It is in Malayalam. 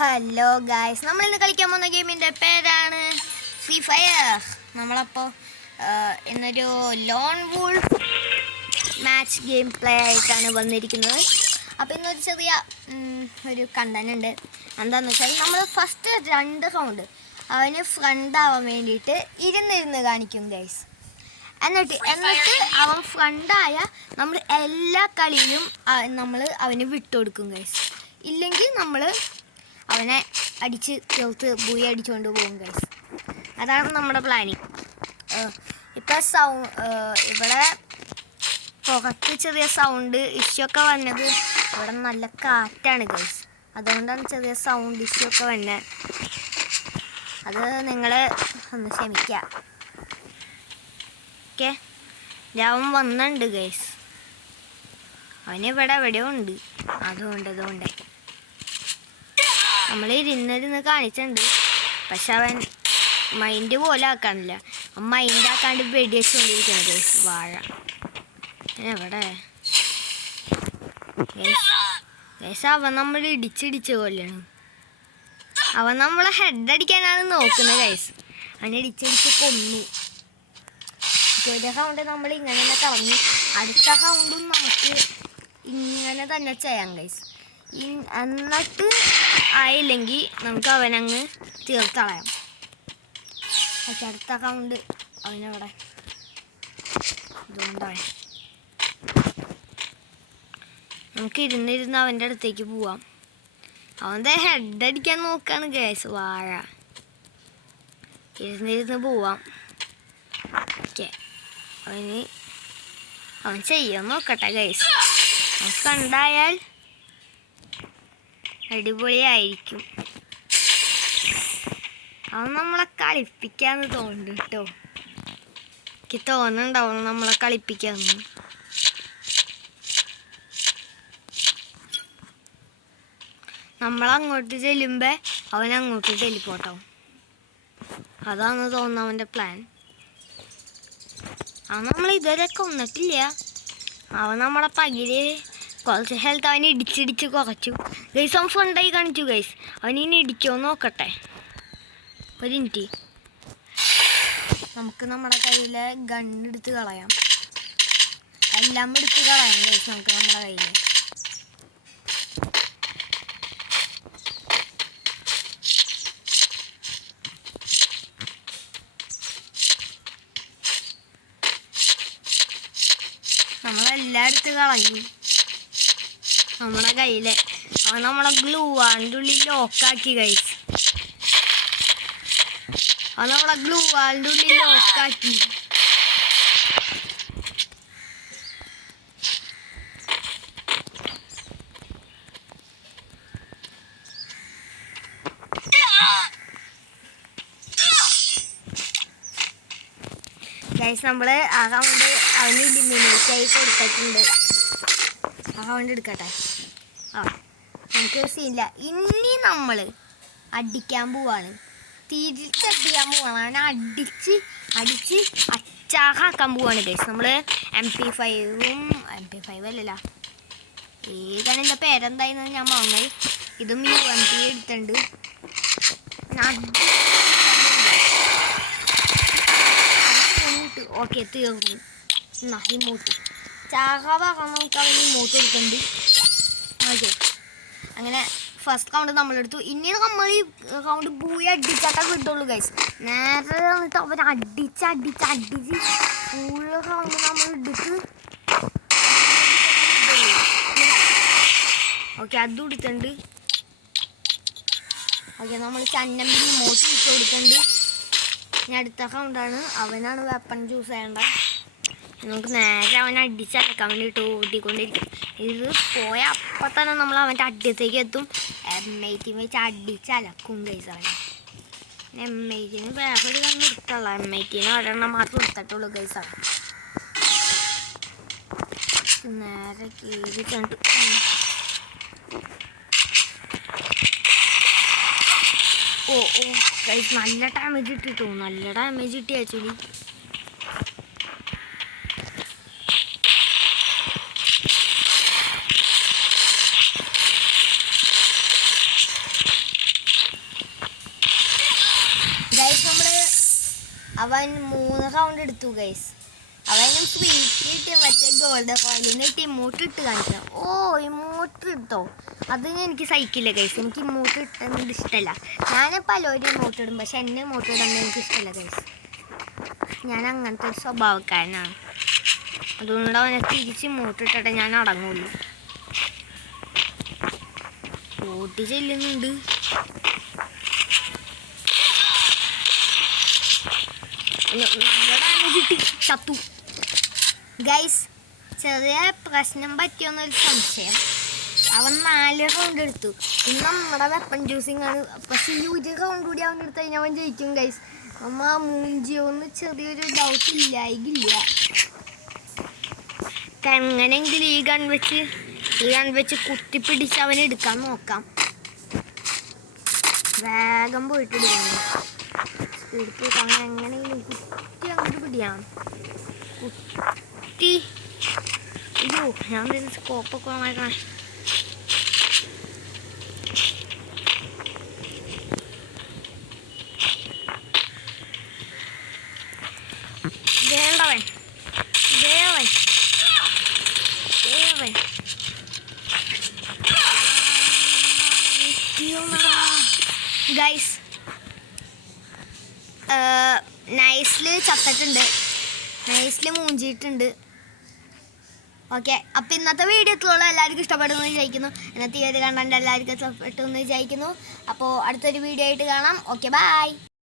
ഹലോ ഗായ്സ്, നമ്മൾ ഇന്ന് കളിക്കാൻ പോകുന്ന ഗെയിമിൻ്റെ പേരാണ് ഫ്രീ ഫയർ. നമ്മളപ്പോൾ ഇന്നൊരു loan wolf match game play ആയിട്ടാണ് വന്നിരിക്കുന്നത്. അപ്പോൾ ഇന്നൊരു ചെറിയ ഒരു കണ്ടന്റ് ഉണ്ട്. എന്താണെന്ന് വെച്ചാൽ നമ്മൾ ഫസ്റ്റ് 2 റൗണ്ട് അവന് ഫ്രണ്ട് ആവാൻ വേണ്ടിയിട്ട് ഇരുന്നിരുന്ന് കാണിക്കും ഗൈസ്. എന്നിട്ട് അവൻ ഫ്രണ്ടായ നമ്മൾ എല്ലാ കളിയിലും നമ്മൾ അവന് വിട്ടുകൊടുക്കും ഗൈസ്. ഇല്ലെങ്കിൽ നമ്മൾ അവനെ അടിച്ച് ചേർത്ത് ബൂയി അടിച്ചുകൊണ്ട് പോകും ഗൈസ്. അതാണ് നമ്മുടെ പ്ലാനിങ്. ഇപ്പം ഇവിടെ പുറത്ത് ചെറിയ സൗണ്ട് ഇഷ്യൂ ഒക്കെ വന്നത്. ഇവിടെ നല്ല കാറ്റാണ് ഗൈസ്, അതുകൊണ്ടാണ് ചെറിയ സൗണ്ട് ഇഷ്യൂ ഒക്കെ വന്നത്. അത് നിങ്ങൾ ഒന്ന് ക്ഷമിക്കുക. ഓക്കെ, അവൻ വന്നിട്ടുണ്ട് ഗൈസ്. അവനിവിടെ എവിടെയോ ഉണ്ട്. അതുകൊണ്ട് നമ്മൾ ഇരുന്നിരുന്ന് കാണിച്ചിട്ടുണ്ട്. പക്ഷെ അവൻ മൈൻഡ് പോലെ ആക്കാനില്ല. Mind ആക്കാണ്ട് വെടിവെച്ചുകൊണ്ടിരിക്കണം guys. വാഴ എവിടെ ഗൈസ്? അവൻ നമ്മൾ ഇടിച്ചിടിച്ച് കൊല്ലാണ്. അവൻ നമ്മളെ ഹെഡ് അടിക്കാനാണ് നോക്കുന്നത് ഗൈസ്. അവനെ ഇടിച്ചിടിച്ച് കൊന്നു. ഒരു റൗണ്ട് നമ്മൾ ഇങ്ങനെ തന്നെ കളഞ്ഞു. അടുത്ത റൗണ്ടും നമുക്ക് ഇങ്ങനെ തന്നെ ചെയ്യാം ഗൈസ്. എന്നിട്ട് ആയില്ലെങ്കിൽ നമുക്ക് അവനങ്ങ് തീർത്തളയാം. പക്ഷെ അടുത്ത റൗണ്ട് അവനവിടെ ഇതുകൊണ്ടാണ് നമുക്ക് ഇരുന്നിരുന്ന് അവൻ്റെ അടുത്തേക്ക് പോവാം. അവൻ്റെ ഹെഡ് അടിക്കാൻ നോക്കാണ് ഗൈസ്. വാഴ ഇരുന്നിരുന്ന് പോവാം. ഓക്കെ, അവൻ ചെയ്യാൻ നോക്കട്ടെ ഗൈസ്. അവൻ കണ്ടായാൽ അടിപൊളിയായിരിക്കും. അവൻ നമ്മളെ കളിപ്പിക്കാന്ന് തോന്നുന്നു കേട്ടോ. എനിക്ക് തോന്നുന്നുണ്ടാവും നമ്മളെ കളിപ്പിക്കാന്ന്. നമ്മളങ്ങോട്ട് ചെല്ലുമ്പോൾ അവൻ അങ്ങോട്ട് ടെലിപ്പോർട്ടാവും. അതാണ് തോന്നുന്നു അവൻ്റെ പ്ലാൻ. അവൻ നമ്മൾ ഇതുവരെ കൊന്നിട്ടില്ല. അവൻ നമ്മളെ പകില് കുറച്ച് ഹെൽത്ത് അവന് ഇടിച്ചിടിച്ച് കുറച്ചു ഗൈസ്. അവൻ ഫ്രണ്ടായി കാണിച്ചു ഗൈസ്. അവനിനി ഇടിക്കോ നോക്കട്ടെ. ഒരു മിനിറ്റ്, നമുക്ക് നമ്മുടെ കയ്യിലെ ഗണ്ണെടുത്ത് കളയാം. എല്ലാം എടുത്ത് കളയാം ഗൈസ് നമുക്ക് നമ്മുടെ കയ്യിൽ. നമ്മളെല്ലാം എടുത്ത് കളഞ്ഞു നമ്മുടെ കയ്യിലെ. അവൻ നമ്മളെ ഗ്ലൂ വാളിൻ്റെ ഉള്ളിൽ ലോക്കാക്കി ഗൈസ്. അവൻ നമ്മളെ ഗ്ലൂ വാളിൻ്റെ ഉള്ളിൽ ലോക്കാക്കി. ഗൈസ്, നമ്മൾ ആ റൗണ്ട് അവന് ലിമിനേറ്റായി കൊടുത്തിട്ടുണ്ട്. ആ റൗണ്ട് എടുക്കട്ടെ. നമുക്ക് സീനില്ല. ഇനി നമ്മൾ അടിക്കാൻ പോവാണ്. തിരിച്ചടിക്കാൻ പോവാണ്. അവനെ അടിച്ച് അച്ചാറാക്കാൻ പോവാണ് ഗൈസ്. നമ്മൾ MP5 അല്ലല്ല, ഏതാണ് എൻ്റെ പേരെന്തായിരുന്നു ഞാൻ മറന്നത്. ഇതും UMP എടുത്തിട്ടുണ്ട്. ഓക്കെ, തീർന്നു. ഇമോട്ട് ചാകാ പറഞ്ഞാൽ നമുക്ക് അവന് ഇമോട്ട് കൊടുക്കുന്നുണ്ട്. ഓക്കെ, അങ്ങനെ ഫസ്റ്റ് റൗണ്ട് നമ്മളെടുത്തു. ഇനി നമ്മൾ ഈ റൗണ്ട് ബൂയി അടിച്ചാട്ടേ കിട്ടുള്ളൂ ഗൈസ്. നേരെ വന്നിട്ട് അവൻ അടിച്ച് ഫുൾ റൗണ്ട് നമ്മൾ എടുത്ത് ഓക്കെ അതും എടുത്തിട്ടുണ്ട്. ഓക്കെ, നമ്മൾ ചന്നമ്പിന് ഇമോട്ട് ഇട്ട് കൊടുക്കുന്നുണ്ട്. ഇനി അടുത്ത റൗണ്ടാണ്. അവനാണ് വെപ്പൺ ചൂസ് ചെയ്യേണ്ട. നമുക്ക് നേരെ അവനെ അടിച്ചടക്കാൻ വേണ്ടിയിട്ട് ഓടിക്കൊണ്ടിരിക്കും. ഇത് പോയ അപ്പം തന്നെ നമ്മൾ അവൻ്റെ അടിയത്തേക്ക് എത്തും. M18 വെച്ച് അടിച്ചലക്കും ഗൈസ്. അവനെ M18 വേറെ ഒരു കണ്ണ് എടുത്തുള്ള M18 ഒരെണ്ണം മാത്രം എടുത്തിട്ടുള്ളൂ ഗൈസ്. നേരെ കീറി കണ്ടു. ഓ ഗൈസ്, നല്ല ഡാമേജ് ഇട്ടിട്ടു. നല്ല ഡാമേജ് കിട്ടി ആക്ച്വലി. അവൻ 3 റൗണ്ട് എടുത്തു ഗൈസ്. അവനും ഫ്രീ കിട്ടി മറ്റേ ഗോൾഡ് കോയിലിന് ഇമോട്ട് ഇട്ട് കാണിക്കാം. ഓ ഇമോട്ട് ഇട്ടോ, അത് എനിക്ക് സഹിക്കില്ല ഗൈസ്. എനിക്ക് ഇമോട്ട് ഇട്ടുന്നത് ഇഷ്ടമല്ല. ഞാനിപ്പോൾ പലരും ഇമോട്ട് ഇടും, പക്ഷെ എന്നെ ഇമോട്ട് ഇടുന്നത് എനിക്ക് ഇഷ്ടമല്ല ഗൈസ്. ഞാൻ അങ്ങനത്തെ ഒരു സ്വഭാവക്കാരനാണ്. അതുകൊണ്ട് അവനെ തിരിച്ച് ഇമോട്ട് ഇട്ടിട്ട് ഞാൻ അടങ്ങുള്ളൂ. ഓട്ടി ചെല്ലുന്നുണ്ട്. കിട്ടി ചത്തു ഗൈസ്. ചെറിയ പ്രശ്നം പറ്റിയൊന്നൊരു സംശയം. അവൻ 4 റൗണ്ട് എടുത്തു. ഇന്ന് നമ്മുടെ വെപ്പൺ ജ്യൂസിങ് ആണ്. പക്ഷെ ഈ 1 റൗണ്ട് കൂടി അവൻ എടുത്തു കഴിഞ്ഞാൽ അവൻ ജയിക്കും ഗൈസ്. അമ്മ മൂഞ്ചിയോന്ന് ചെറിയൊരു ഡൗട്ട് ഇല്ലായില്ല. എങ്ങനെയെങ്കിലും ഈ ഗൺ വെച്ച് കുത്തിപ്പിടിച്ച് അവനെ എടുക്കാൻ നോക്കാം. വേഗം പോയിട്ട് എടുക്കണം. സ്പീഡ് പോയിട്ട് അവൻ എങ്ങനെയെങ്കിലും കുത്തി അങ്ങോട്ട് പിടിയാണ്. കുത്തി അയ്യോ, ഞാൻ സ്കോപ്പൊക്കെ വാങ്ങിക്കണേ. വേണ്ടവൻ ഗൈസ് നൈസില് ചത്തിട്ടുണ്ട്, നൈസില് മൂഞ്ചിയിട്ടുണ്ട്. ഓക്കെ, അപ്പം ഇന്നത്തെ വീഡിയോ എത്തുള്ളൂ. എല്ലാവർക്കും ഇഷ്ടപ്പെടുമെന്ന് വിചാരിക്കുന്നു. ഇന്നത്തെ ഈ ഒരു കണ്ടന്റ് എല്ലാവർക്കും ഇഷ്ടപ്പെട്ടു എന്ന് വിചാരിക്കുന്നു. അപ്പോൾ അടുത്തൊരു വീഡിയോ ആയിട്ട് കാണാം. Okay, by.